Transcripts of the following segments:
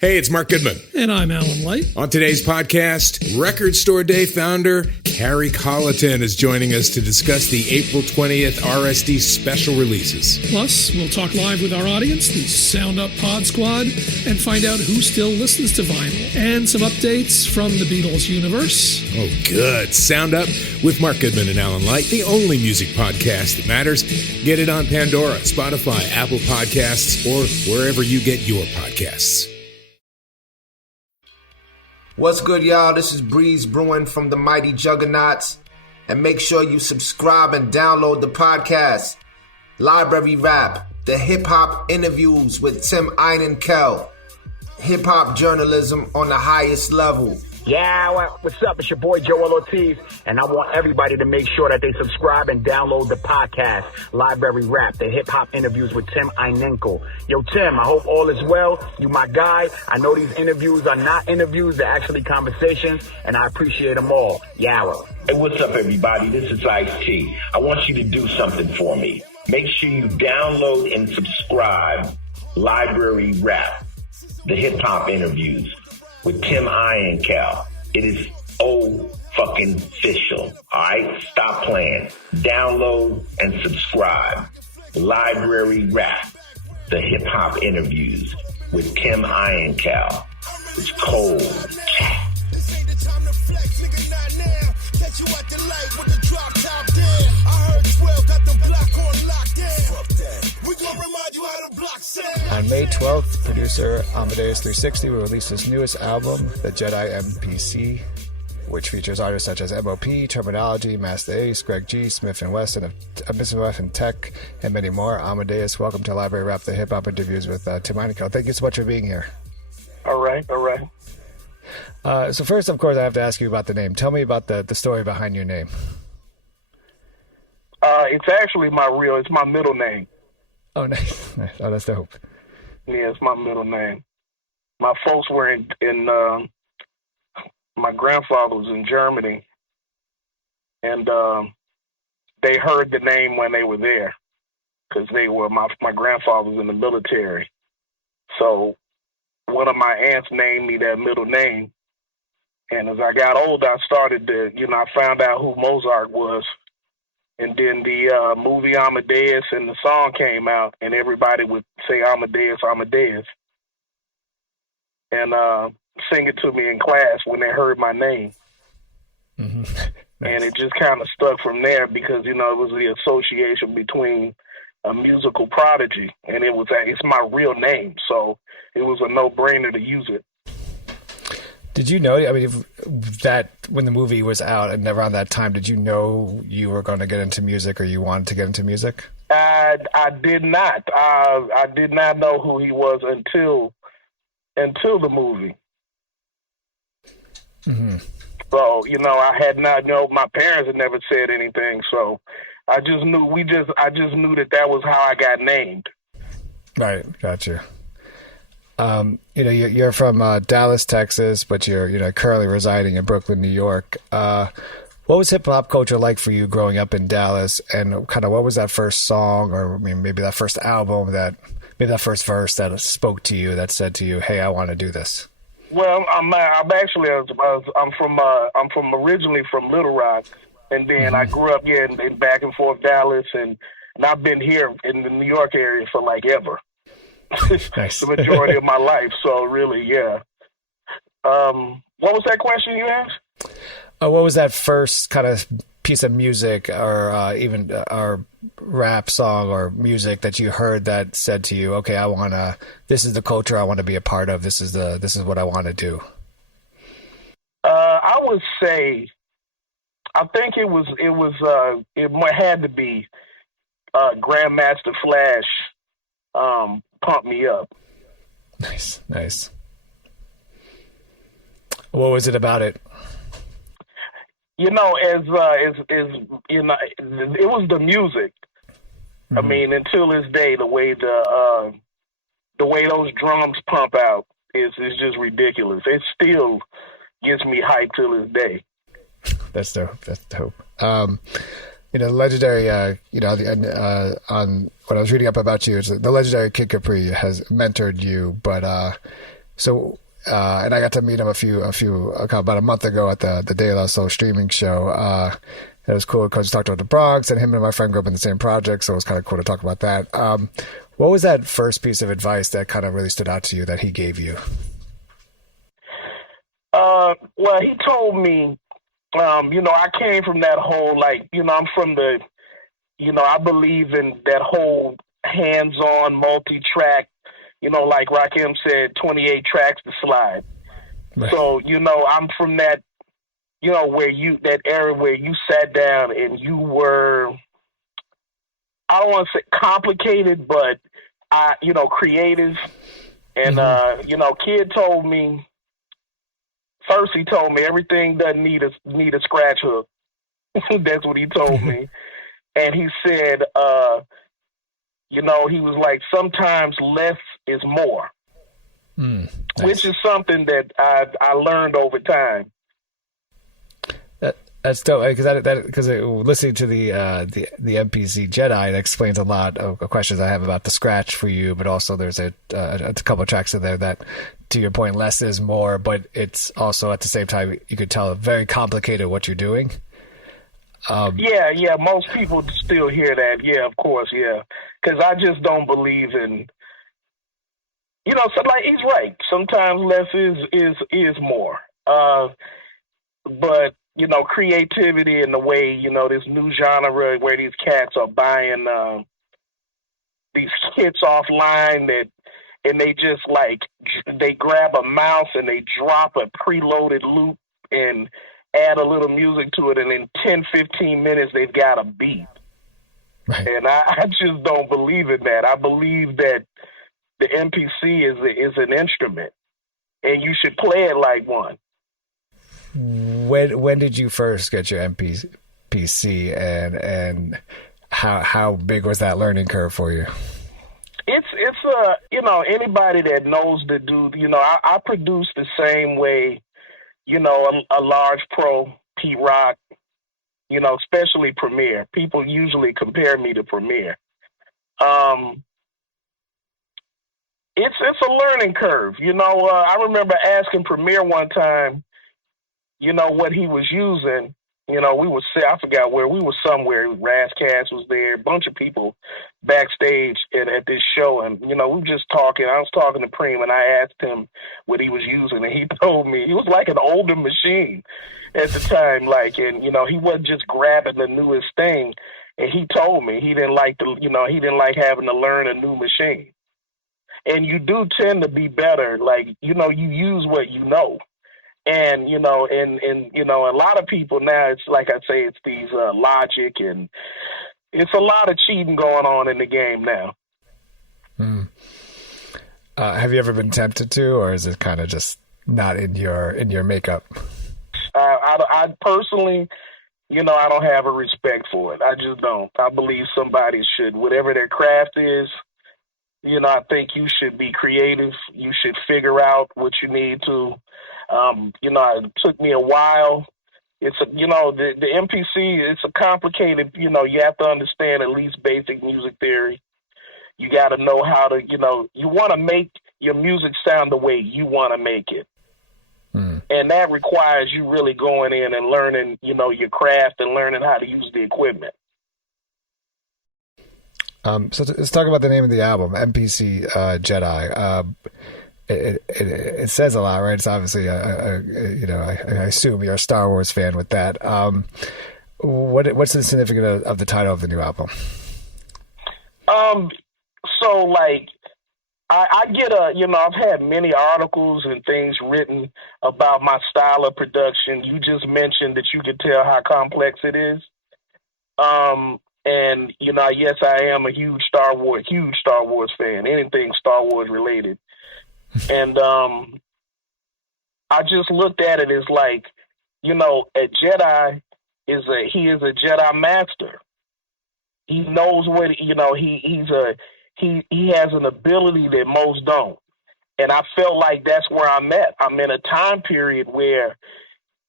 Hey, it's Mark Goodman. And I'm Alan Light. On today's podcast, Record Store Day founder Carrie Colleton is joining us to discuss the April 20th RSD special releases. Plus, we'll talk live with our audience, the Sound Up Pod Squad, and find out who still listens to vinyl. And some updates from the Beatles universe. Oh, good. Sound Up with Mark Goodman and Alan Light, the only music podcast that matters. Get it on Pandora, Spotify, Apple Podcasts, or wherever you get your podcasts. What's good, y'all? This is Breeze Brewing from the Mighty Juggernauts. And make sure you subscribe and download the podcast, Library Rap, the hip-hop interviews with Tim Einenkel. Hip-hop journalism on the highest level. Yeah, what's up? It's your boy Joel Ortiz, and I want everybody to make sure that they subscribe and download the podcast, Library Rap, the hip-hop interviews with Tim Einenkel. Yo, Tim, I hope all is well. You my guy. I know these interviews are not interviews, they're actually conversations, and I appreciate them all. Yawa. Hey, what's up, everybody? This is Ice-T. I want you to do something for me. Make sure you download and subscribe Library Rap, the hip-hop interviews with Tim Einenkel. It is fucking official. All right, stop playing. Download and subscribe. Library Rap, the hip hop interviews with Tim Einenkel. It's cold. On May 12th, producer Amadeus360 will release his newest album, The Jedi MPC, which features artists such as M.O.P, Termanology, Masta Ace, Greg G, Smith & Wesson of Smith & Tech, and many more. Amadeus, welcome to Library Rap, the hip-hop interviews with Tim Einenkel. Thank you so much for being here. All right. So first, of course, I have to ask you about the name. Tell me about the story behind your name. It's actually it's my middle name. Oh, nice. Oh, that's dope. Yeah, it's my middle name. My folks were in my grandfather was in Germany, and they heard the name when they were there, because my grandfather was in the military. So one of my aunts named me that middle name, and as I got older, I started to, I found out who Mozart was. And then the movie Amadeus and the song came out, and everybody would say Amadeus, Amadeus, and sing it to me in class when they heard my name. Mm-hmm. Nice. And it just kind of stuck from there because, it was the association between a musical prodigy, and it's my real name, so it was a no-brainer to use it. Did you know, that when the movie was out and around that time, did you know you were going to get into music or you wanted to get into music? I did not. I did not know who he was until the movie. Mm-hmm. So, I had not my parents had never said anything, so I just knew that was how I got named. Right, gotcha. You're from Dallas, Texas, but you're currently residing in Brooklyn, New York. What was hip hop culture like for you growing up in Dallas, and kind of what was that first song, or maybe that first album, maybe that first verse that spoke to you, that said to you, "Hey, I want to do this"? Well, I'm originally from Little Rock, and then I grew up here in back and forth Dallas, and I've been here in the New York area for like ever. Nice. The majority of my life, so really, yeah. What was that question you asked? What was that first kind of piece of music, or even our rap song or music that you heard that said to you, "Okay, this is the culture I want to be a part of. This is what I want to do"? I would say, I think it had to be Grandmaster Flash. Pump Me Up. Nice. What was it about it? It was the music. Mm-hmm. I mean, until this day, the way those drums pump out is just ridiculous. It still gets me hyped till this day. That's dope. Legendary, on what I was reading up about you, is the legendary Kid Capri has mentored you, but So, and I got to meet him about a month ago at the De La Soul streaming show. It was cool because we talked about the Bronx, and him and my friend grew up in the same project, so it was kind of cool to talk about that. What was that first piece of advice that kind of really stood out to you that he gave you? Well, he told me, I came from that whole, I'm from the, I believe in that whole hands-on multi-track, like Rakim said, 28 tracks to slide. Right. So, I'm from that, that era where you sat down and you were, I don't want to say complicated, but, creative. And, Kid told me, first he told me everything doesn't need a scratch hook. That's what he told me. And he said, he was like, sometimes less is more, nice. Which is something that I learned over time. That's dope, because listening to the MPC Jedi, it explains a lot of questions I have about the scratch for you, but also there's a couple of tracks in there that, to your point, less is more, but it's also at the same time you could tell very complicated what you're doing. Yeah, most people still hear that. Yeah, of course, yeah, because I just don't believe in, so like he's right. Sometimes less is more, but. Creativity and the way, this new genre where these cats are buying these hits offline and they just they grab a mouse and they drop a preloaded loop and add a little music to it, and in 10, 15 minutes they've got a beat. Right. And I just don't believe in that. I believe that the MPC is an instrument and you should play it like one. When did you first get your MPC and how big was that learning curve for you? It's anybody that knows the dude, I produce the same way, a large pro, Pete Rock, especially Premier. People usually compare me to Premier. It's a learning curve. I remember asking Premier one time, what he was using. I forgot where, we were somewhere. Razzcast was there, a bunch of people backstage at this show. And, we were just talking. I was talking to Preem and I asked him what he was using. And he told me he was like an older machine at the time. He wasn't just grabbing the newest thing. And he told me he didn't like having to learn a new machine. And you do tend to be better. You use what you know. And, a lot of people now, it's like I say, it's these Logic, and it's a lot of cheating going on in the game now. Have you ever been tempted to, or is it kind of just not in your makeup? I personally, I don't have a respect for it. I just don't. I believe somebody should, whatever their craft is, I think you should be creative. You should figure out what you need to. It took me a while. It's the MPC, it's a complicated, you have to understand at least basic music theory. You got to know how to, you want to make your music sound the way you want to make it. And that requires you really going in and learning, your craft and learning how to use the equipment. So let's talk about the name of the album, MPC Jedi. It says a lot, right? It's obviously, I assume you're a Star Wars fan with that. What's the significance of the title of the new album? I get I've had many articles and things written about my style of production. You just mentioned that you could tell how complex it is. And, yes, I am a huge Star Wars fan, anything Star Wars related. And I just looked at it as a Jedi is a Jedi master. He knows what he has an ability that most don't. And I felt like that's where I'm at. I'm in a time period where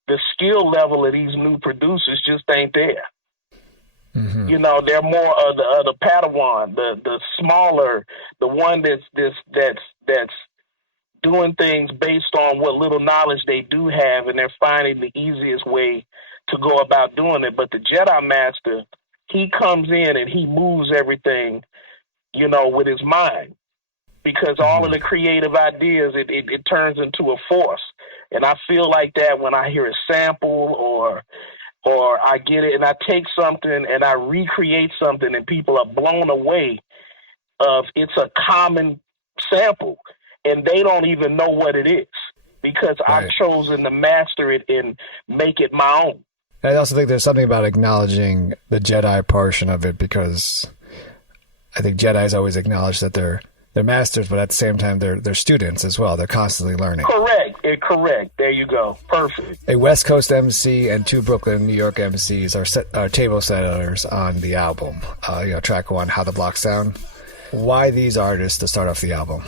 the skill level of these new producers just ain't there. Mm-hmm. They're more of the Padawan, the smaller, the one that's doing things based on what little knowledge they do have, and they're finding the easiest way to go about doing it. But the Jedi Master, he comes in and he moves everything, with his mind, because all of the creative ideas, it turns into a force. And I feel like that when I hear a sample or I get it and I take something and I recreate something and people are blown away of it's a common sample and they don't even know what it is because Right. I've chosen to master it and make it my own. I also think there's something about acknowledging the Jedi portion of it, because I think Jedis always acknowledge that they're masters, but at the same time they're students as well. They're constantly learning. Correct. There you go. Perfect. A West Coast MC and 2 Brooklyn, New York MCs are table setters on the album. Track 1, How the Blocks Sound. Why these artists to start off the album?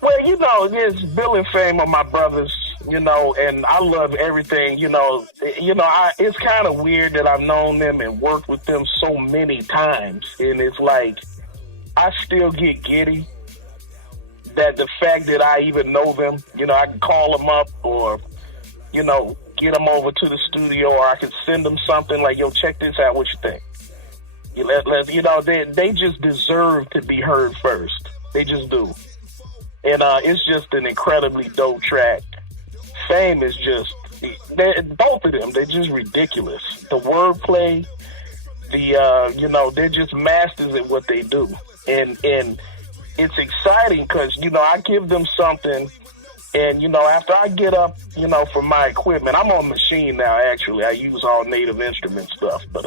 Well, there's Bill and Fame are my brothers, and I love everything, it's kind of weird that I've known them and worked with them so many times. And it's like, I still get giddy that the fact that I even know them, I can call them up or, get them over to the studio, or I can send them something like, yo, check this out, what you think? They just deserve to be heard first. They just do. And it's just an incredibly dope track. Fame is just, both of them, they're just ridiculous. The wordplay, they're just masters at what they do. And it's exciting because, I give them something and, after I get up, from my equipment, I'm on machine now, actually. I use all native instrument stuff, but,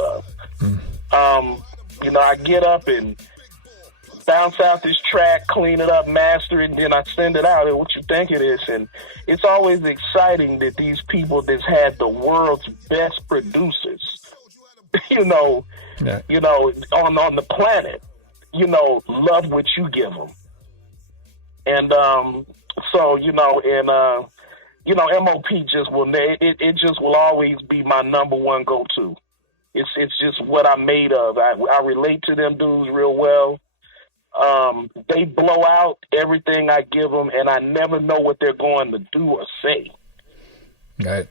I get up and bounce out this track, clean it up, master it, and then I send it out. And what you think it is? And it's always exciting that these people that's had the world's best producers, on the planet, love what you give them. And M.O.P. just will, it just will always be my number one go-to. It's just what I'm made of. I relate to them dudes real well. They blow out everything I give them, and I never know what they're going to do or say. Right.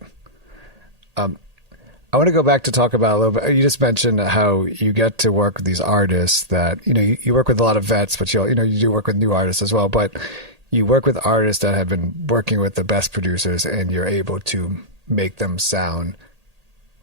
I want to go back to talk about a little bit. You just mentioned how you get to work with these artists that, you work with a lot of vets, but you do work with new artists as well. But you work with artists that have been working with the best producers, and you're able to make them sound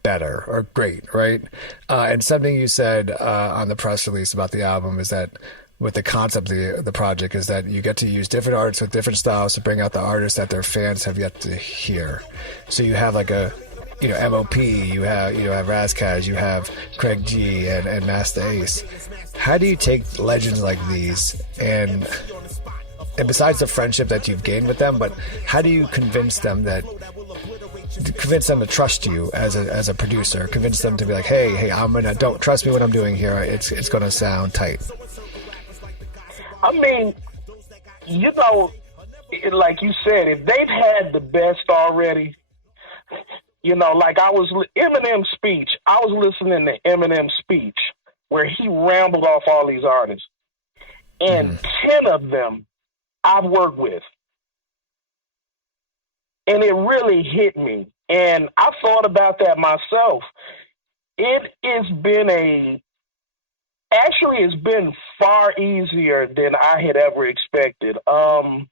better or great, right? And something you said on the press release about the album is that with the concept of the project is that you get to use different artists with different styles to bring out the artists that their fans have yet to hear. So you have like a, M.O.P, you have Razkaz, you have Craig G and Masta Ace. How do you take legends like these and besides the friendship that you've gained with them, but how do you convince them to trust you as a producer, convince them to be like, hey, don't trust me what I'm doing here. It's going to sound tight. I mean, like you said, if they've had the best already, like Eminem's speech, I was listening to Eminem's speech where he rambled off all these artists, and 10 of them I've worked with. And it really hit me. And I thought about that myself. It's been far easier than I had ever expected. I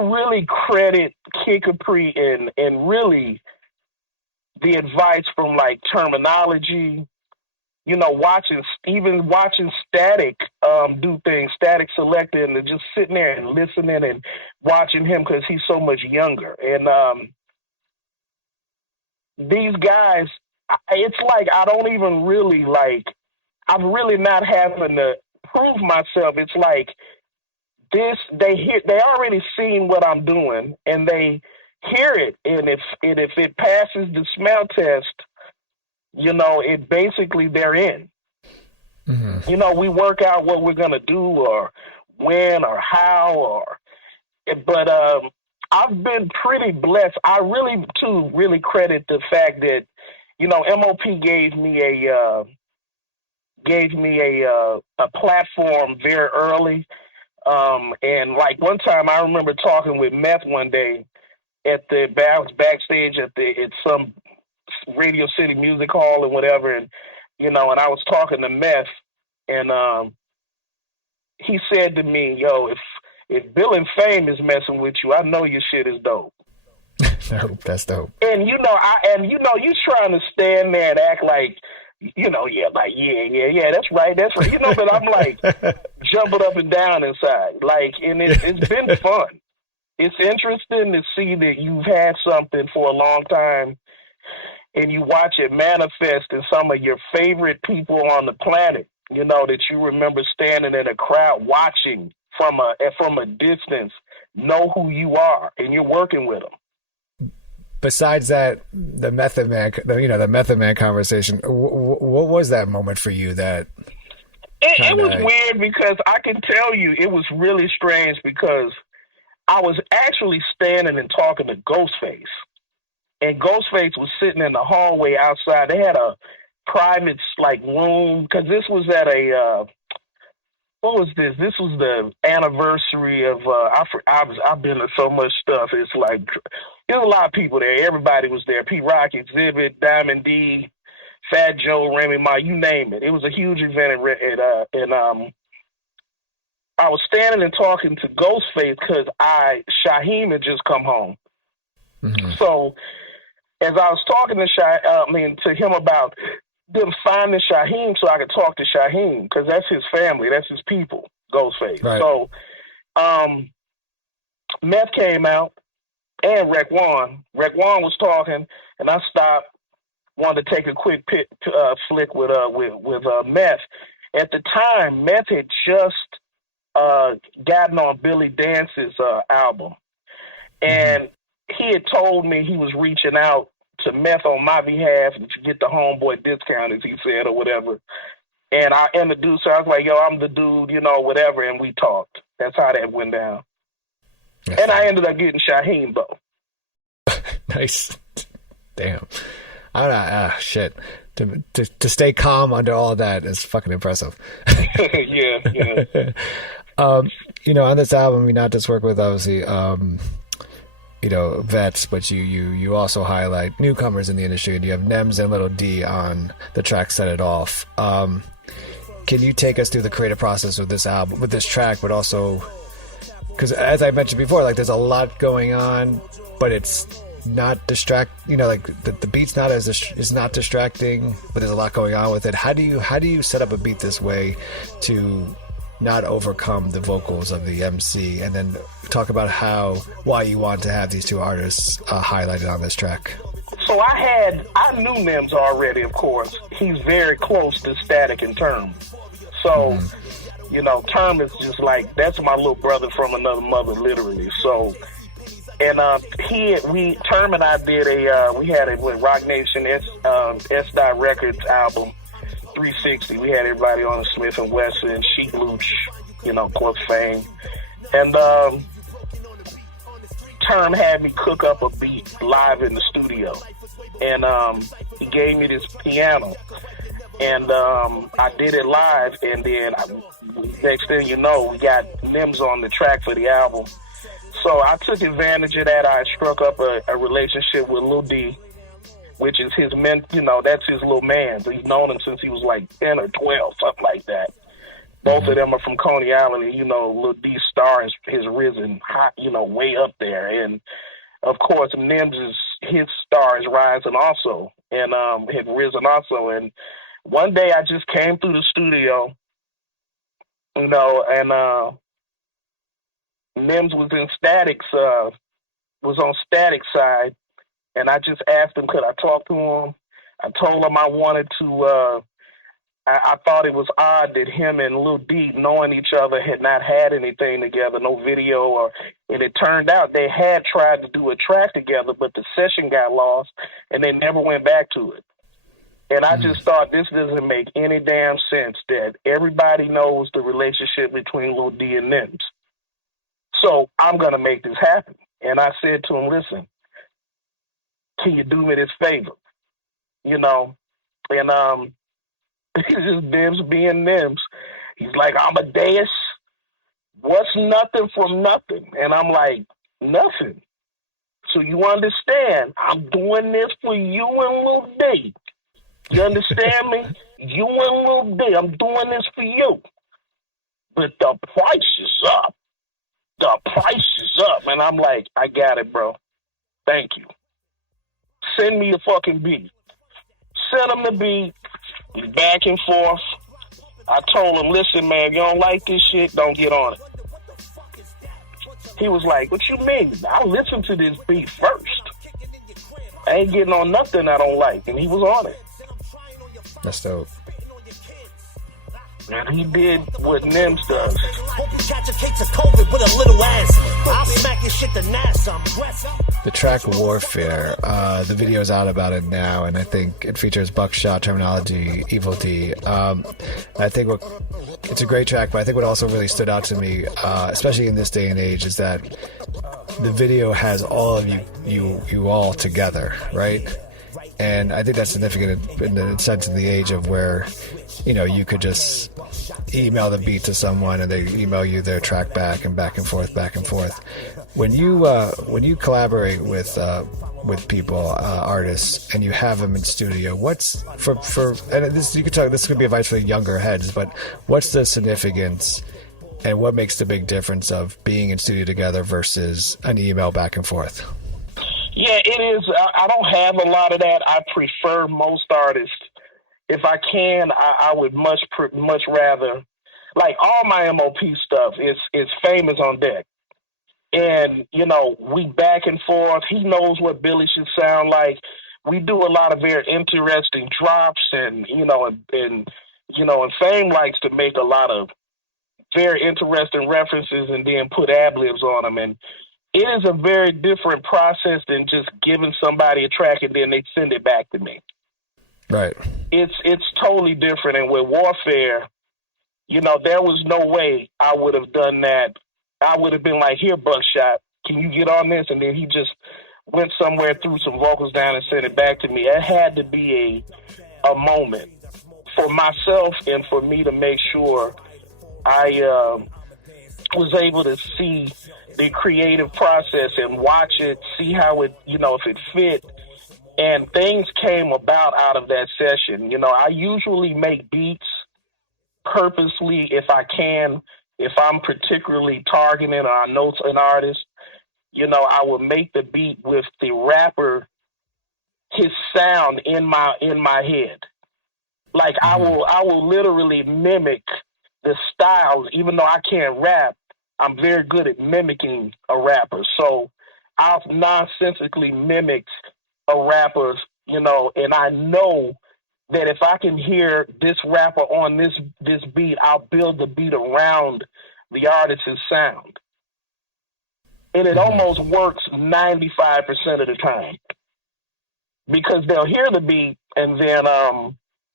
really credit Kid Capri and really the advice from like Termanology, watching Static do things, Static Selected, and just sitting there and listening and watching him because he's so much younger. And these guys, it's like I don't even really I'm really not having to prove myself. It's like they already seen what I'm doing and they hear it, and if it passes the smell test, it basically they're in. Mm-hmm. We work out what we're gonna do or when or how but I've been pretty blessed. I really credit the fact that M.O.P. gave me a platform very early. And like one time I remember talking with Meth one day I was backstage at some Radio City Music Hall or whatever, and and I was talking to Meth, and he said to me, "Yo, if Bill and Fame is messing with you, I know your shit is dope." Dope, that's dope. And you trying to stand there and act like, yeah, that's right. But I'm like jumping up and down inside, like, and it's been fun. It's interesting to see that you've had something for a long time, and you watch it manifest in some of your favorite people on the planet. That you remember standing in a crowd watching from a distance, know who you are, and you're working with them. Besides that, the Method Man conversation, what was that moment for you that... It was weird because I can tell you it was really strange because I was actually standing and talking to Ghostface. And Ghostface was sitting in the hallway outside. They had a private, room, because this was at what was this? This was the anniversary of, I've been to so much stuff. It's like, there's a lot of people there. Everybody was there. P. Rock, Exhibit, Diamond D, Fat Joe, Remy Ma, you name it. It was a huge event, and I was standing and talking to Ghostface because Shaheem had just come home. Mm-hmm. So as I was talking to him about them finding Shaheem so I could talk to Shaheem, because that's his family, that's his people, Ghostface. Right. So Meth came out and Raekwon. Raekwon was talking, and I stopped, wanted to take a quick flick with Meth. At the time, Meth had just gotten on Billy Dance's album, and he had told me he was reaching out to Meth on my behalf to get the homeboy discount, as he said, or whatever. And I introduced her. I was like, "Yo, I'm the dude, whatever," and we talked. That's how that went down. Yes. And I ended up getting Shaheem, though. Nice. Damn. Shit. To stay calm under all of that is fucking impressive. Yeah. On this album, you not just work with, obviously, vets, but you also highlight newcomers in the industry, and you have Nems and Little D on the track Set It Off. Can you take us through the creative process with this album, with this track, but also, because as I mentioned before, there's a lot going on, but it's not the beat's is not distracting, but there's a lot going on with it. How do you set up a beat this way to not overcome the vocals of the MC, and then talk about why you want to have these two artists highlighted on this track? So I knew Nems already, of course. He's very close to Static and Term. So, Term is just that's my little brother from another mother, literally. So, and Term and I did we had a Rock Nation S. Records album, 360. We had everybody on Smith and Wesson, Sheik Luch, Club Fame. And Term had me cook up a beat live in the studio. And he gave me this piano. And I did it live, and then next thing you know, we got Nems on the track for the album. So I took advantage of that. I struck up a relationship with Lil D, which is his that's his little man. So he's known him since he was 10 or 12, something like that. Both of them are from Coney Island, and Lil D's star has risen high, way up there. And of course, his star is rising also, and had risen also. And one day I just came through the studio, and Nems was in was on Static's side, and I just asked him, could I talk to him? I told him I wanted to, I thought it was odd that him and Lil D, knowing each other, had not had anything together, no video, and it turned out they had tried to do a track together, but the session got lost, and they never went back to it. And I just thought, this doesn't make any damn sense that everybody knows the relationship between Lil D and Nems. So I'm going to make this happen. And I said to him, listen, can you do me this favor? And he's just Nems being Nems. He's like, Amadeus, what's nothing from nothing? And I'm like, nothing. So you understand, I'm doing this for you and Lil D. You understand me? You and Lil D, I'm doing this for you. But the price is up. The price is up. And I'm like, I got it, bro. Thank you. Send me the fucking beat. Send him the beat. We back and forth. I told him, listen, man, if you don't like this shit, don't get on it. He was like, what you mean? I'll listen to this beat first. I ain't getting on nothing I don't like. And he was on it. That's dope. And he did what Nims does. The track Warfare, the video's out about it now, and I think it features Buckshot, Termanology, Evil D. I think it's a great track, but I think what also really stood out to me, especially in this day and age, is that the video has all of you all together, right? And I think that's significant in the sense of the age of where, you know, you could just email the beat to someone and they email you their track back and forth. When you collaborate with people, artists, and you have them in studio, what's and this you could talk. This could be advice for younger heads, but what's the significance and what makes the big difference of being in studio together versus an email back and forth? Yeah, it is. I don't have a lot of that. I prefer most artists. If I can, I would much rather, like all my M.O.P stuff is famous on deck. And, you know, we back and forth. He knows what Billy should sound like. We do a lot of very interesting drops and Fame likes to make a lot of very interesting references and then put ad-libs on them. And it is a very different process than just giving somebody a track and then they send it back to me. Right. It's totally different. And with Warfare, you know, there was no way I would have done that. I would have been like, here, Buckshot, can you get on this? And then he just went somewhere, threw some vocals down and sent it back to me. It had to be a moment for myself and for me to make sure I was able to see the creative process and watch it, see how it, you know, if it fit. And things came about out of that session. You know, I usually make beats purposely if I can, if I'm particularly targeting or I know an artist, you know, I will make the beat with the rapper, his sound in my head. Like I will literally mimic the style, even though I can't rap. I'm very good at mimicking a rapper. So I've nonsensically mimicked a rapper, you know, and I know that if I can hear this rapper on this beat, I'll build the beat around the artist's sound. And it almost works 95% of the time. Because they'll hear the beat and then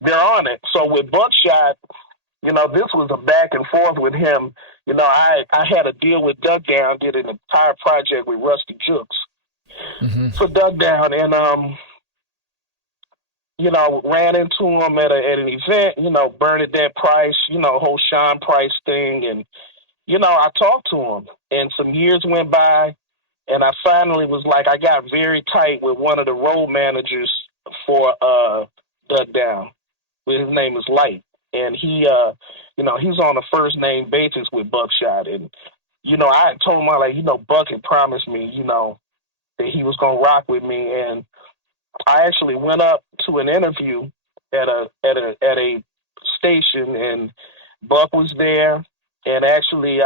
they're on it. So with Buckshot, you know, this was a back and forth with him. You know, I had a deal with Duck Down, did an entire project with Rusty Jukes for Duck Down, and you know, ran into him at an event. You know, Bernadette Price, you know, whole Sean Price thing, and you know, I talked to him, and some years went by, and I finally was like, I got very tight with one of the road managers for Duck Down. His name is Light. And he, you know, he's on a first name basis with Buckshot. And, you know, I told him, like, you know, Buck had promised me, you know, that he was going to rock with me. And I actually went up to an interview at a station, and Buck was there. And actually,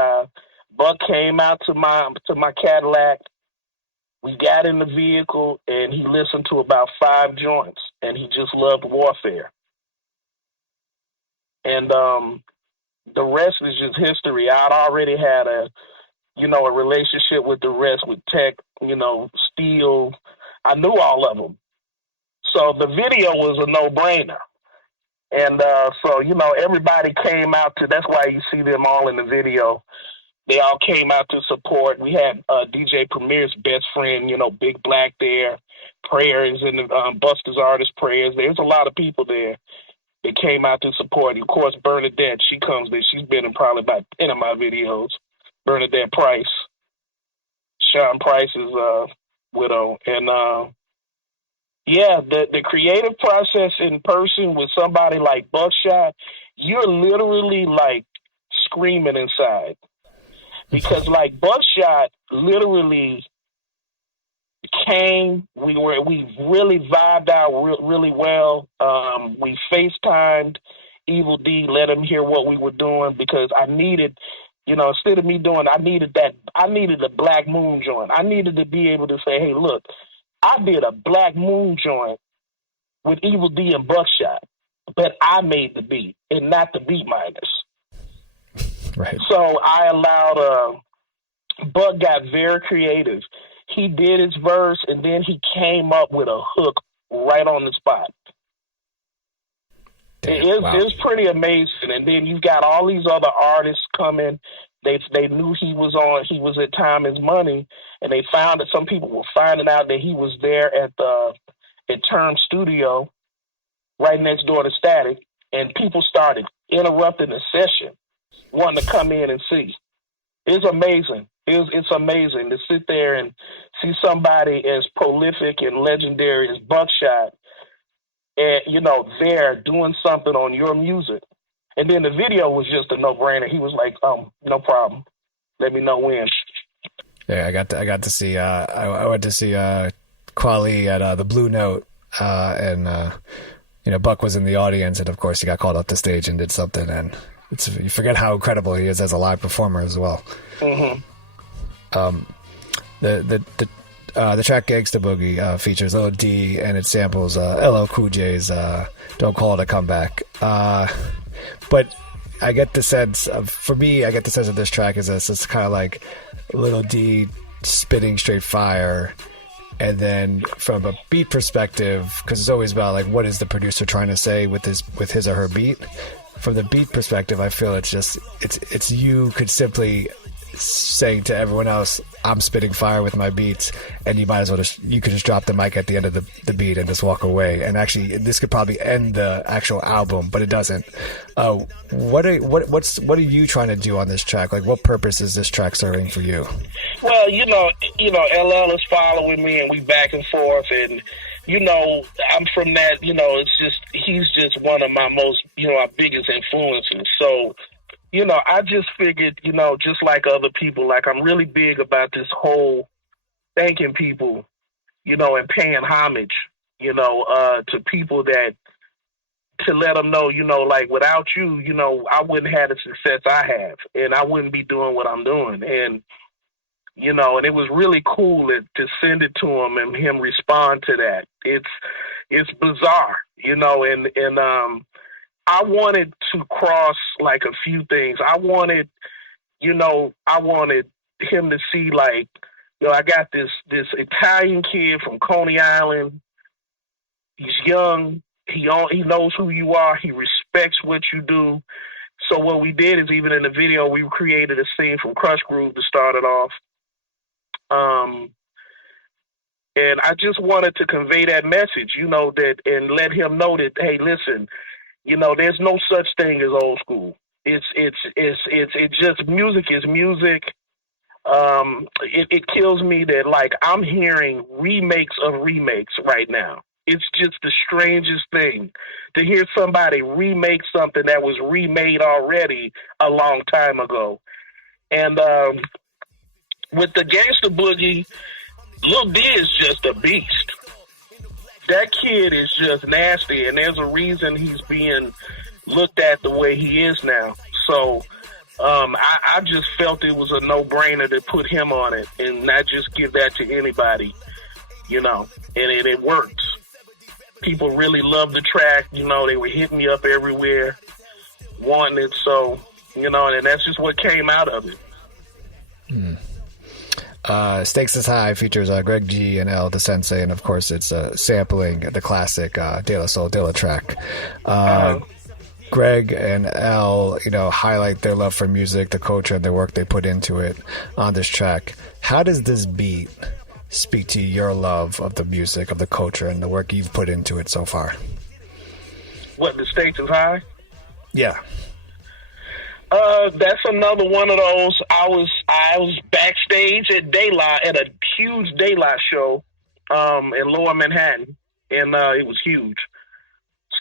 Buck came out to my Cadillac. We got in the vehicle, and he listened to about 5 joints, and he just loved Warfare. And the rest is just history. I'd already had a relationship with the rest, with Tech, you know, Steel. I knew all of them. So the video was a no-brainer. And so, you know, everybody came out to, that's why you see them all in the video. They all came out to support. We had DJ Premier's best friend, you know, Big Black there, Prayers, and Buster's Artist Prayers. There's a lot of people there. They came out to support. Of course, Bernadette, she comes there. She's been in probably about 10 of my videos. Bernadette Price, Sean Price's widow. And the creative process in person with somebody like Buckshot, you're literally like screaming inside. Because like Buckshot literally came, we really vibed out really well. We FaceTimed Evil D, let him hear what we were doing, because I needed, instead of me doing, I needed the Black Moon joint. I needed to be able to say, hey, look, I did a Black Moon joint with Evil D and Buckshot, but I made the beat and not the beat miners. Right. So I allowed, Buck got very creative. He did his verse, and then he came up with a hook right on the spot. It's pretty amazing. And then you've got all these other artists coming. They knew he was at Time is Money, and they found that some people were finding out that he was there at Term Studio, right next door to Static, and people started interrupting the session, wanting to come in and see. It's amazing. It's amazing to sit there and see somebody as prolific and legendary as Buckshot, and there doing something on your music. And then the video was just a no-brainer. He was like, no problem. Let me know when. Yeah, I got to see. I went to see Quali at the Blue Note, and Buck was in the audience, and of course he got called up the stage and did something. And you forget how incredible he is as a live performer as well. Mm-hmm. The track Gangsta Boogie features Lil D, and it samples LL Cool J's Don't Call It a Comeback. But I get the sense of this track is it's kind of like Lil D spitting straight fire, and then from a beat perspective, because it's always about like what is the producer trying to say with his or her beat. From the beat perspective, I feel it's you could simply saying to everyone else, I'm spitting fire with my beats, and you might as well you could just drop the mic at the end of the beat and just walk away. And actually, this could probably end the actual album, but it doesn't. What are you trying to do on this track? Like, what purpose is this track serving for you? Well, LL is following me, and we back and forth, and I'm from that. He's just one of my most, our biggest influences. So. I just figured, just like other people, like I'm really big about this whole thanking people, and paying homage, to people that, to let them know, like without you, I wouldn't have the success I have, and I wouldn't be doing what I'm doing. And, and it was really cool to send it to him and him respond to that. It's bizarre, and I wanted to cross like a few things. I wanted him to see like, I got this Italian kid from Coney Island. He's young. He knows who you are. He respects what you do. So what we did is, even in the video, we created a scene from Crush Groove to start it off. And I just wanted to convey that message, that, and let him know that, hey, listen, there's no such thing as old school. It's just music is music. It kills me that like I'm hearing remakes of remakes right now. It's just the strangest thing to hear somebody remake something that was remade already a long time ago. And with the Gangsta Boogie, Lil D is just a beast. That kid is just nasty, and there's a reason he's being looked at the way he is now. So I just felt it was a no-brainer to put him on it and not just give that to anybody, and it worked. People really loved the track, they were hitting me up everywhere, wanting it, so, and that's just what came out of it. Stakes is High features Greg G and L, the Sensei, and of course it's sampling the classic De La Soul Dilla track. Greg and L, highlight their love for music, the culture, and the work they put into it on this track. How does this beat speak to your love of the music, of the culture, and the work you've put into it so far? What, the Stakes is High? Yeah. That's another one of those. I was backstage at Daylight at a huge Daylight show in Lower Manhattan, and it was huge.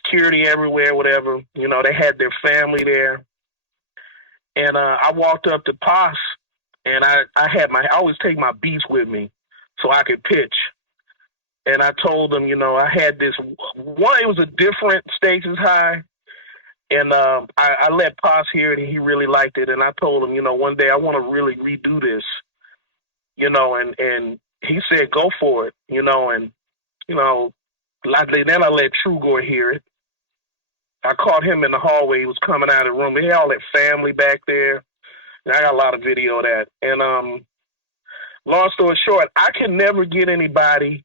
Security everywhere, whatever. You know, they had their family there, and I walked up to Pos, and I always take my beats with me so I could pitch. And I told them, you know, I had this one. It was a different Stages High. And I let Pos hear it, and he really liked it. And I told him, you know, one day I want to really redo this, you know. And he said, go for it, you know. And, you know, then I let True Gore hear it. I caught him in the hallway. He was coming out of the room. They had all that family back there. And I got a lot of video of that. And long story short, I can never get anybody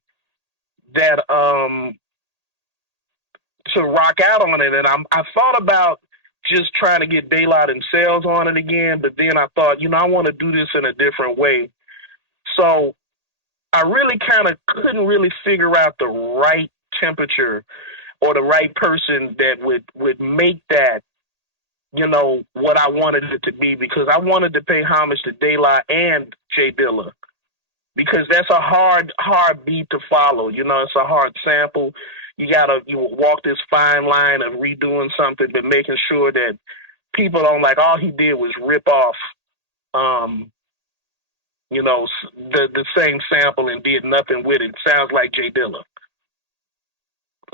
that to rock out on it, and I thought about just trying to get Daylight and Sales on it again, but then I thought, you know, I want to do this in a different way. So I really kind of couldn't really figure out the right temperature or the right person that would make that, you know, what I wanted it to be, because I wanted to pay homage to Daylight and Jay Dilla, because that's a hard beat to follow. You know, it's a hard sample. You walk this fine line of redoing something, but making sure that people don't like, all he did was rip off, you know, the same sample and did nothing with it. Sounds like Jay Dilla.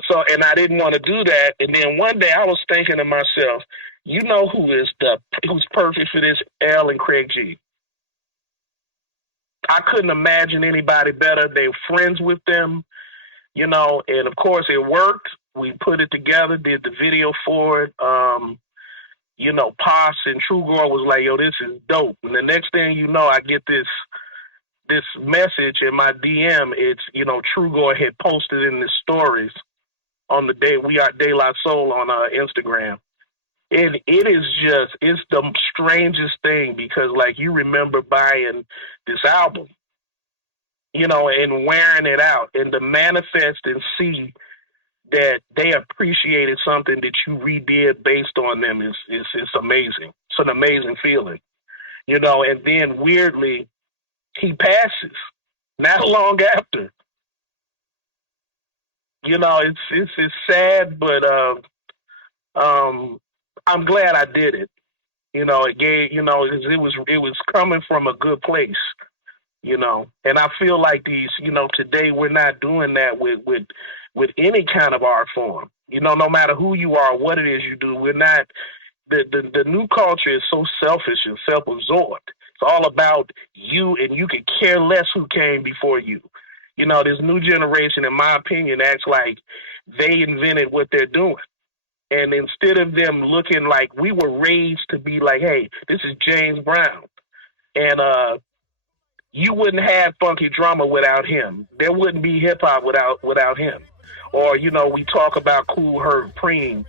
So, and I didn't want to do that. And then one day I was thinking to myself, you know who's perfect for this? L and Craig G. I couldn't imagine anybody better. They were friends with them. You know, and of course it worked. We put it together, did the video for it. You know, Pos and True Gore was like, yo, this is dope. And the next thing you know, I get this message in my DM. It's, you know, True Gore had posted in the stories on the day We Are Daylight Soul on Instagram. And it's the strangest thing, because like, you remember buying this album, you know, and wearing it out, and to manifest and see that they appreciated something that you redid based on them is amazing. It's an amazing feeling, you know. And then weirdly, he passes not long after. You know, it's sad, but I'm glad I did it. You know, it gave, you know, it was coming from a good place. You know, and I feel like these, you know, today we're not doing that with any kind of art form. You know, no matter who you are, what it is you do, we're not. The new culture is so selfish and self-absorbed. It's all about you, and you could care less who came before you. You know, this new generation, in my opinion, acts like they invented what they're doing. And instead of them looking like, we were raised to be like, hey, this is James Brown. And you wouldn't have Funky Drummer without him. There wouldn't be hip-hop without him. Or, you know, we talk about Kool Herc Preem.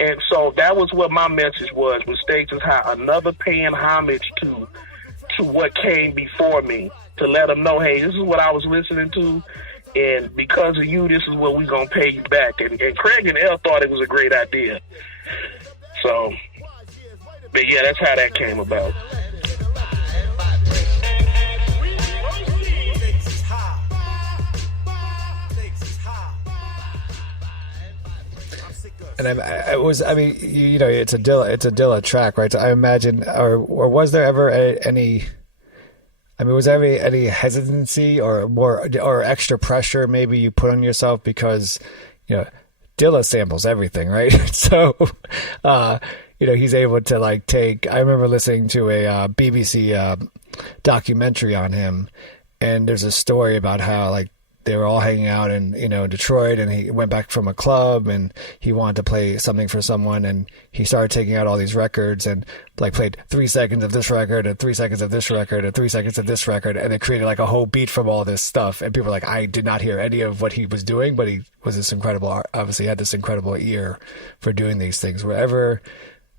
And so that was what my message was with Stages High, another paying homage to what came before me, to let them know, hey, this is what I was listening to, and because of you, this is what we're going to pay you back. And Craig and L thought it was a great idea. So, but yeah, that's how that came about. And I mean, you know, it's a Dilla track, right? So I imagine, or was there ever any? I mean, was there any hesitancy or extra pressure maybe you put on yourself, because, you know, Dilla samples everything, right? So, you know, he's able to like take. I remember listening to a BBC documentary on him, and there's a story about how like they were all hanging out in, you know, Detroit, and he went back from a club and he wanted to play something for someone, and he started taking out all these records and like played 3 seconds of this record and 3 seconds of this record and 3 seconds of this record, and it created like a whole beat from all this stuff. And people were like, I did not hear any of what he was doing, but he was this incredible, obviously had this incredible ear for doing these things. Was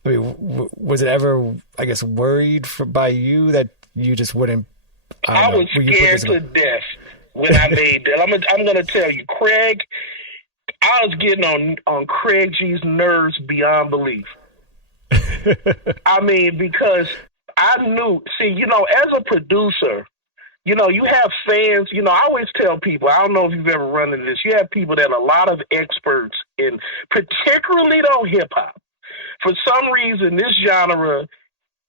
it ever, I guess, worried by you that you just wouldn't? I was scared to death when I made that. I'm going to tell you, Craig, I was getting on Craig G's nerves beyond belief. I mean, because I knew, see, as a producer, you have fans, I always tell people, I don't know if you've ever run into this, you have people that are a lot of experts in, particularly though hip hop. For some reason, this genre,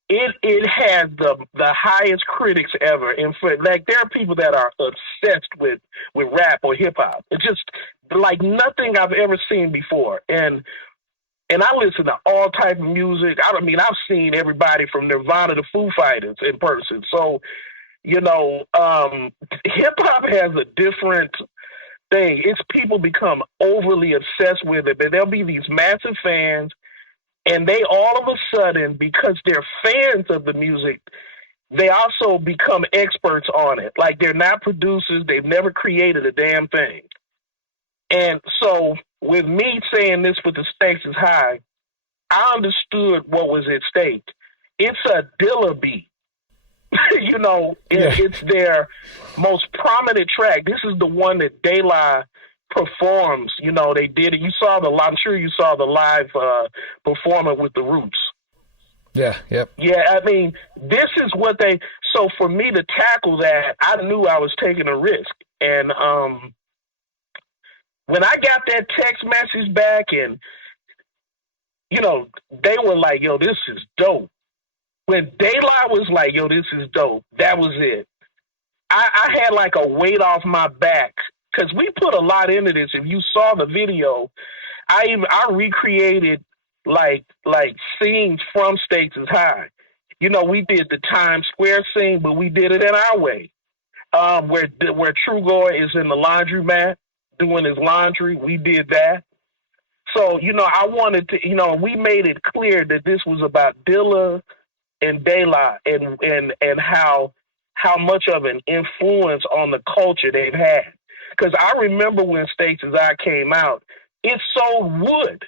it has the highest critics ever. And there are people that are obsessed with rap or hip hop. It's just like nothing I've ever seen before. And I listen to all type of music. I mean, I've seen everybody from Nirvana to Foo Fighters in person. So, hip hop has a different thing. It's people become overly obsessed with it, but there'll be these massive fans. And they all of a sudden, because they're fans of the music, they also become experts on it. Like, they're not producers. They've never created a damn thing. And so with me saying this with the stakes is high, I understood what was at stake. It's a Dilla beat. It's their most prominent track. This is the one that De La performs. They did it. I'm sure you saw the live performance with the Roots. Yeah, yep. Yeah, I mean, this is what so for me to tackle that, I knew I was taking a risk. And when I got that text message back and, they were like, yo, this is dope. When De La was like, yo, this is dope, that was it. I had like a weight off my back. Because we put a lot into this. If you saw the video, I recreated like scenes from Stakes is High. We did the Times Square scene, but we did it in our way. Where Trugoy is in the laundromat doing his laundry, we did that. So, I wanted to, we made it clear that this was about Dilla and De La and how much of an influence on the culture they've had. Because I remember when Stakes is High came out, it sold wood.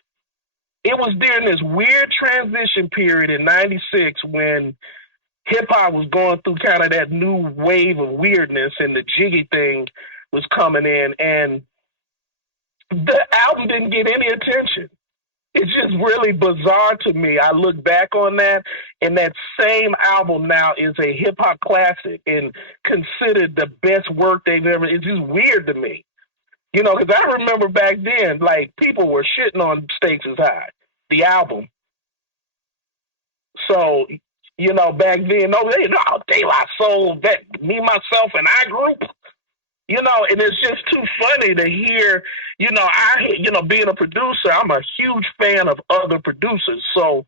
It was during this weird transition period in 96 when hip-hop was going through kind of that new wave of weirdness and the jiggy thing was coming in, and the album didn't get any attention. It's just really bizarre to me. I look back on that, and that same album now is a hip-hop classic and considered the best work they've ever. It's just weird to me. Because I remember back then, like, people were shitting on Stakes is High, the album. So, back then, De La Soul, that Me, Myself, and I group. And it's just too funny to hear, being a producer, I'm a huge fan of other producers. So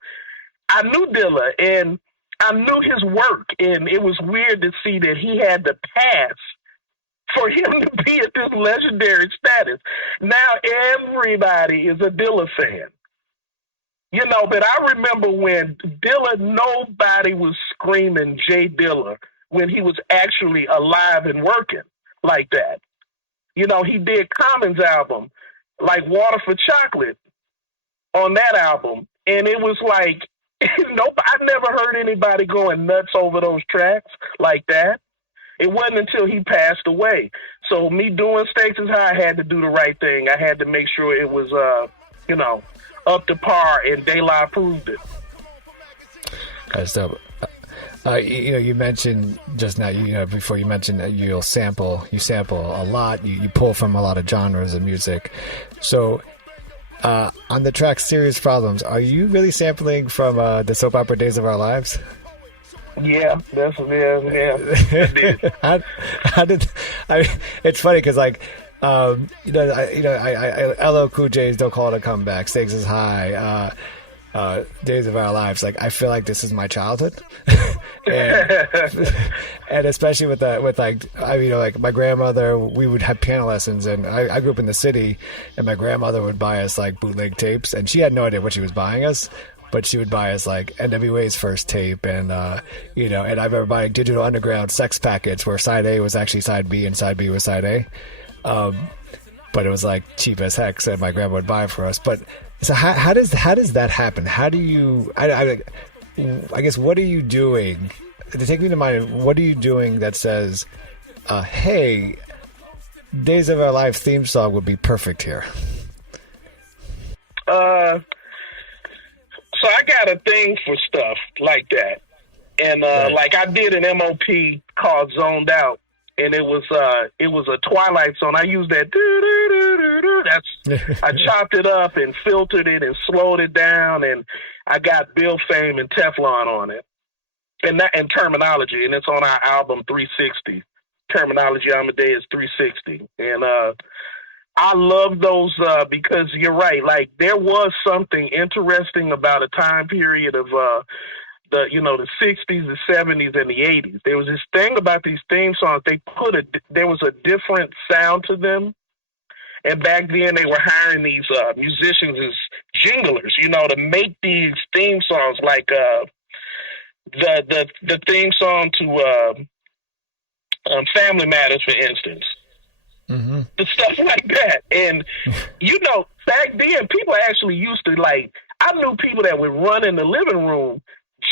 I knew Dilla and I knew his work, and it was weird to see that he had the pass for him to be at this legendary status. Now everybody is a Dilla fan. But I remember when Dilla, nobody was screaming J Dilla when he was actually alive and working like that. He did Common's album, like Water for Chocolate, on that album. And it was like, I never heard anybody going nuts over those tracks like that. It wasn't until he passed away. So me doing Stakes is High, I had to do the right thing. I had to make sure it was, up to par, and De La proved it. That's dope. You mentioned just now, before you mentioned that you sample a lot, you pull from a lot of genres of music. So on the track Serious Problems, are you really sampling from the soap opera Days of Our Lives? Yeah, that's it's funny because LL Cool J's Don't Call It a Comeback, Stakes is High, Days of Our Lives, like I feel like this is my childhood. and especially with my grandmother, we would have piano lessons, and I grew up in the city, and my grandmother would buy us like bootleg tapes, and she had no idea what she was buying us, but she would buy us like NWA's first tape, and and I remember buying Digital Underground Sex Packets where side A was actually side B and side B was side A, but it was like cheap as heck, so my grandma would buy it for us. But so how does that happen? How do you I guess, what are you doing to take me to mind? What are you doing that says, hey, Days of Our Lives theme song would be perfect here? So I got a thing for stuff like that. And like I did an M.O.P. called Zoned Out, and it was a Twilight song. I used that I chopped it up and filtered it and slowed it down, and I got Bill Fame and Teflon on it. And Termanology, and it's on our album 360. Termanology Amadeus 360. And I love those because you're right. Like, there was something interesting about a time period of the 60s, the 70s, and the 80s. There was this thing about these theme songs. There was a different sound to them. And back then they were hiring these musicians as jinglers, to make these theme songs, like the theme song to Family Matters, for instance. Mm-hmm. The stuff like that. And, back then, people actually used to, like, I knew people that would run in the living room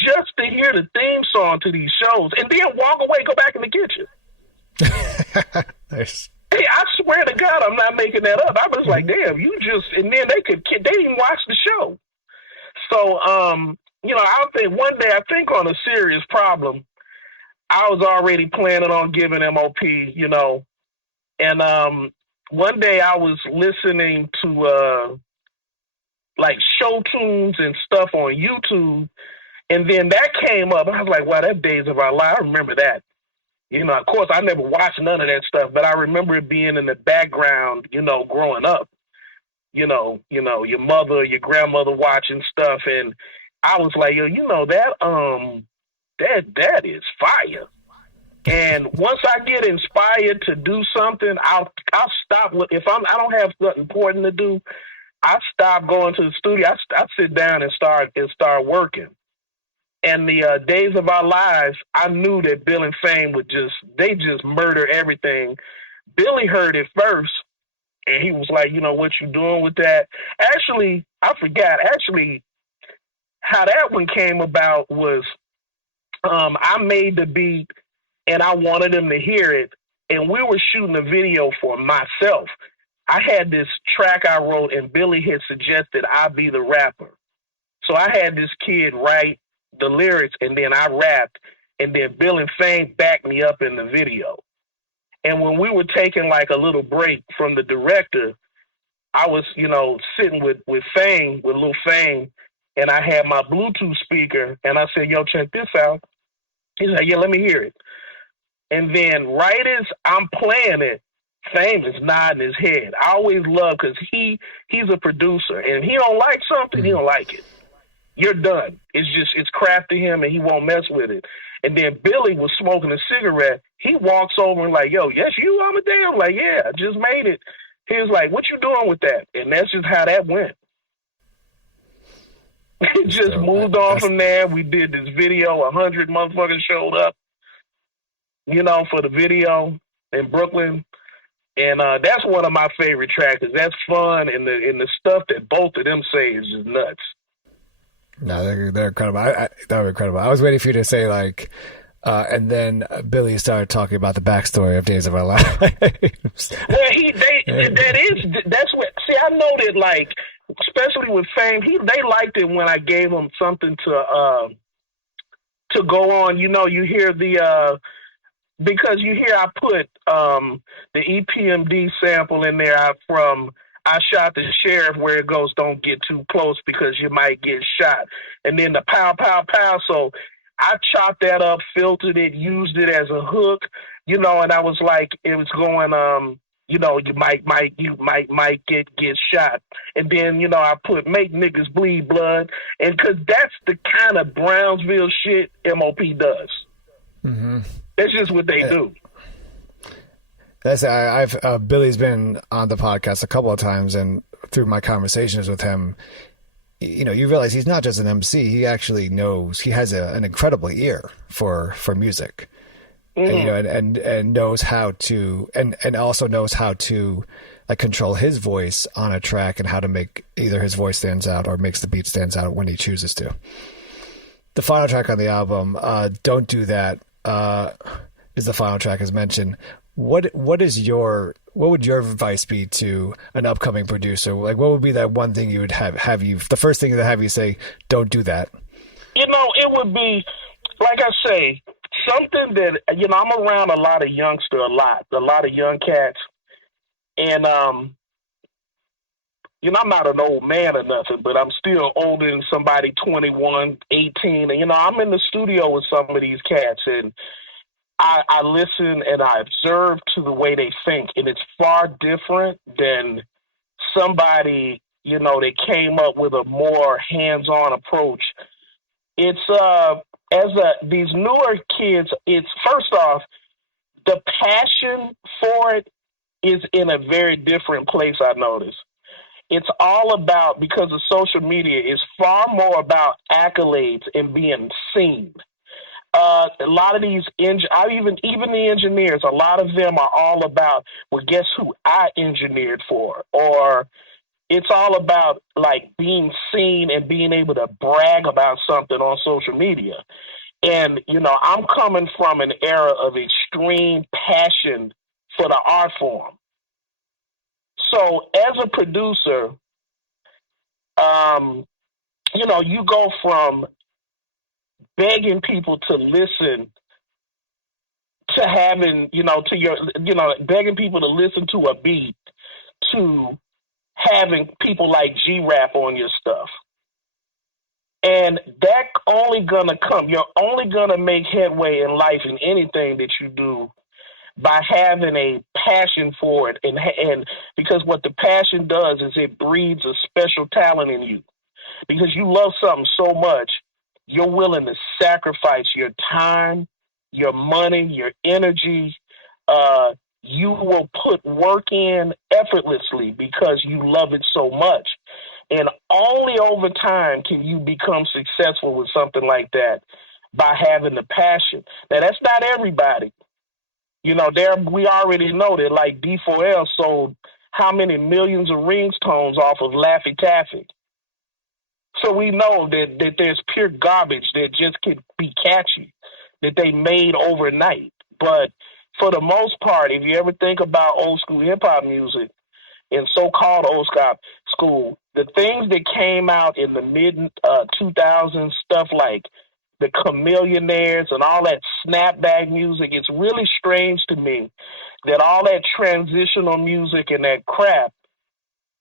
just to hear the theme song to these shows and then walk away, go back in the kitchen. Nice. Hey, I swear to God, I'm not making that up. I was like, damn, and then they didn't watch the show. So, I think on a serious problem, I was already planning on giving M.O.P., and one day I was listening to like show tunes and stuff on YouTube, and then that came up. I was like, wow, that Days of Our Lives. I remember that. Of course, I never watched none of that stuff, but I remember it being in the background, growing up. Your mother, your grandmother watching stuff, and I was like, yo, that is fire. And once I get inspired to do something, I'll stop. If I don't have something important to do, I stop going to the studio. I sit down and start working. And the Days of Our Lives, I knew that Bill and Fame would just murder everything. Billy heard it first, and he was like, what you doing with that? Actually, I forgot. Actually, how that one came about was I made the beat, and I wanted him to hear it, and we were shooting a video for myself. I had this track I wrote, and Billy had suggested I be the rapper. So I had this kid write the lyrics, and then I rapped, and then Bill and Fame backed me up in the video. And when we were taking like a little break from the director, I was, sitting with Fame, with Lil Fame, and I had my Bluetooth speaker, and I said, yo, check this out. He's like, yeah, let me hear it. And then right as I'm playing it, Fame is nodding his head. I always love, because he's a producer, and if he don't like something, he don't like it. You're done. It's craft to him, and he won't mess with it. And then Billy was smoking a cigarette. He walks over and like, yo, yes, you, Amadeus? I'm like, yeah, I just made it. He was like, what you doing with that? And that's just how that went. It just moved on from there. We did this video. 100 motherfuckers showed up, for the video in Brooklyn. And that's one of my favorite tracks. That's fun, and the stuff that both of them say is just nuts. No, they're incredible. They're incredible. I was waiting for you to say, like, and then Billy started talking about the backstory of Days of Our Lives. Well, that's what. See, I know that, like, especially with Fame, they liked it when I gave them something to go on. You hear because you hear I put the EPMD sample in there from I Shot the Sheriff, where it goes, don't get too close because you might get shot. And then the pow, pow, pow. So I chopped that up, filtered it, used it as a hook, and I was like, it was going, you might get shot. And then, I put make niggas bleed blood. And because that's the kind of Brownsville shit M.O.P. does. Mm-hmm. That's just what they do. Billy's been on the podcast a couple of times, and through my conversations with him, you realize he's not just an MC. He actually knows. He has an incredible ear for music, mm-hmm. and knows how to, and also knows how to, like, control his voice on a track, and how to make either his voice stands out or makes the beat stands out when he chooses to. The final track on the album, Don't Do That, is the final track, as mentioned. what would your advice be to an upcoming producer? Like, what would be that one thing you would have you, the first thing that have you say, don't do that? It would be, like I say, something that, I'm around a lot of youngsters, a lot of young cats. And, I'm not an old man or nothing, but I'm still older than somebody 21, 18. And, I'm in the studio with some of these cats, and I listen and I observe to the way they think. And it's far different than somebody, that came up with a more hands-on approach. It's, these newer kids, it's, first off, the passion for it is in a very different place, I notice. It's all about, because of social media, it's far more about accolades and being seen. A lot of these, even the engineers, a lot of them are all about, well, guess who I engineered for? Or it's all about, like, being seen and being able to brag about something on social media. And, I'm coming from an era of extreme passion for the art form. So as a producer, you go from begging people to listen to having, begging people to listen to a beat to having people like G-Rap on your stuff. And that only gonna come. You're only gonna make headway in life in anything that you do by having a passion for it, and because what the passion does is it breeds a special talent in you. Because you love something so much, you're willing to sacrifice your time, your money, your energy. You will put work in effortlessly because you love it so much. And only over time can you become successful with something like that by having the passion. Now, that's not everybody. We already know that, like, D4L sold how many millions of ringtones off of Laffy Taffy. So we know that there's pure garbage that just can be catchy, that they made overnight. But for the most part, if you ever think about old school hip-hop music and so-called old school, the things that came out in the mid-2000s, stuff like the Chameleonaires and all that snapback music, it's really strange to me that all that transitional music and that crap,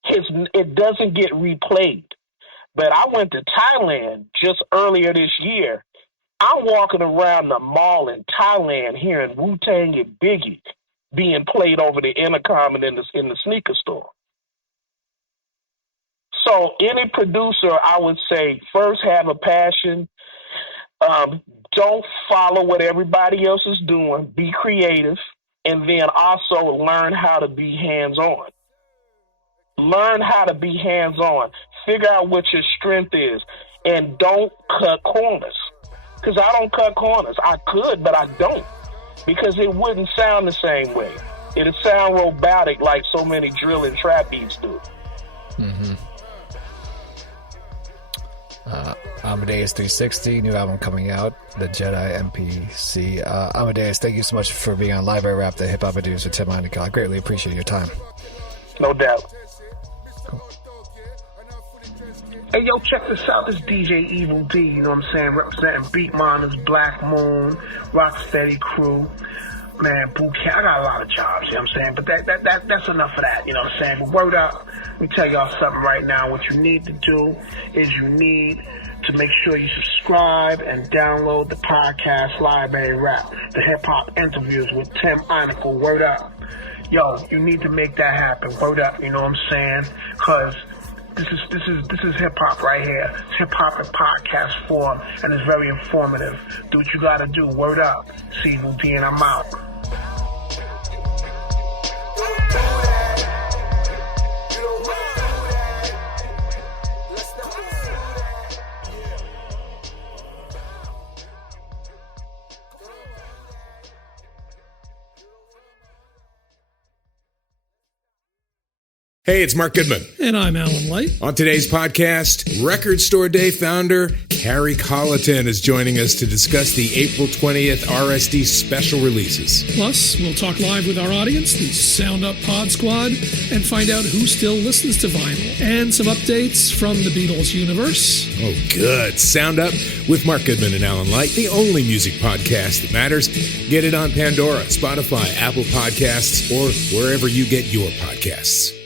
it doesn't get replayed. But I went to Thailand just earlier this year. I'm walking around the mall in Thailand hearing Wu-Tang and Biggie being played over the intercom and in the sneaker store. So any producer, I would say, first have a passion. Don't follow what everybody else is doing. Be creative. And then also learn how to be hands-on. Learn how to be hands-on. Figure out what your strength is. And don't cut corners. Because I don't cut corners. I could, but I don't. Because it wouldn't sound the same way. It'd sound robotic like so many drill and trap beats do. Mm-hmm. Amadeus360, new album coming out, the Jedi MPC. Amadeus, thank you so much for being on Library Rap, the hip hop producer with Tim Heineken. I greatly appreciate your time. No doubt. Cool. Hey, yo, check this out. This DJ Evil D, you know what I'm saying? Representing Beat Miners, Black Moon, Rocksteady Crew. Man, boot camp. I got a lot of jobs, you know what I'm saying? But that's enough of that, you know what I'm saying? But word up, let me tell y'all something right now. What you need to do is you need to make sure you subscribe and download the podcast Library Rap, the hip-hop interviews with Tim Heineken. Word up. Yo, you need to make that happen. Word up, you know what I'm saying? Because this is hip-hop right here. It's hip-hop in podcast form, and it's very informative. Do what you gotta do. Word up. See you, D, and I'm out. Hey, it's Mark Goodman. And I'm Alan Light. On today's podcast, Record Store Day founder Harry Colleton is joining us to discuss the April 20th RSD special releases. Plus, we'll talk live with our audience, the Sound Up Pod Squad, and find out who still listens to vinyl, and some updates from the Beatles universe. Oh, good. Sound Up with Mark Goodman and Alan Light, the only music podcast that matters. Get it on Pandora, Spotify, Apple Podcasts, or wherever you get your podcasts.